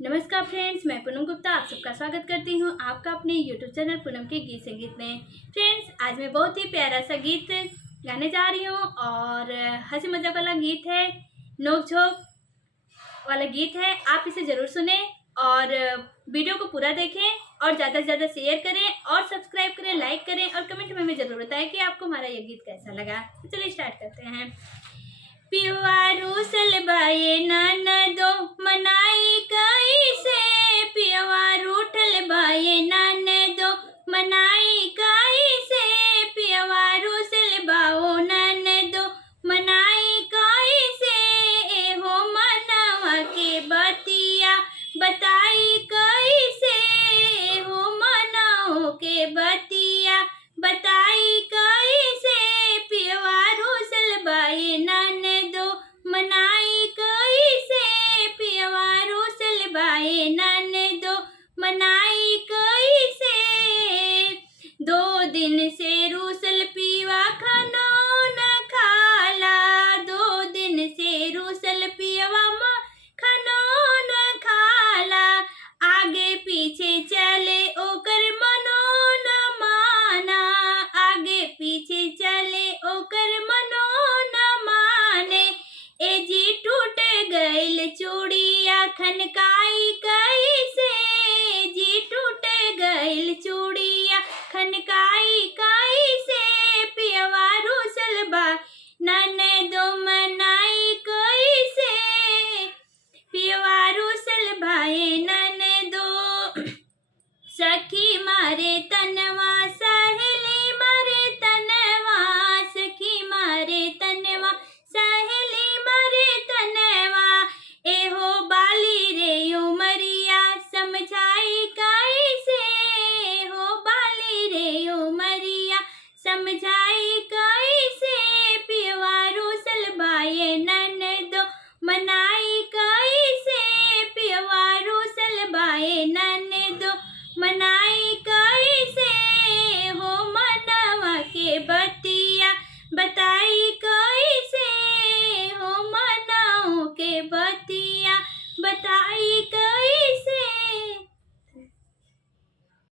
नमस्कार फ्रेंड्स, मैं पूनम गुप्ता आप सबका स्वागत करती हूँ आपका अपने यूट्यूब चैनल पूनम के गीत संगीत में। फ्रेंड्स, आज मैं बहुत ही प्यारा सा गीत गाने जा रही हूँ और हंसी मजाक वाला गीत है, नोक झोंक वाला गीत है। आप इसे ज़रूर सुने और वीडियो को पूरा देखें और ज़्यादा से ज़्यादा शेयर करें और सब्सक्राइब करें, लाइक करें और कमेंट में हमें ज़रूर बताएं कि आपको हमारा यह गीत कैसा लगा। तो चलिए स्टार्ट करते हैं। पियवारू सलबाए ननदो मनाई कैसे, पियवारू ठलबाए ननदो मनाई कैसे, पियवारू सलबाओ ननदो मनाई कैसे, एहो मनवा के बतिया बताई कैसे, एहो मनवा के बतिया बताई कैसे, पियवारू सलबाए ननदो मनाई कैसे, पियवारू सलबाए ननदो मनाई कैसे। 2 दिन से रूसल पीवा खाना न खाला, 2 दिन से रूसल पीवा खाना न खाला, आगे पीछे चले ओकर मनो न माना, आगे पीछे चले ओकर मनो न माने, ए जी टूट गइल चूड़िया खनका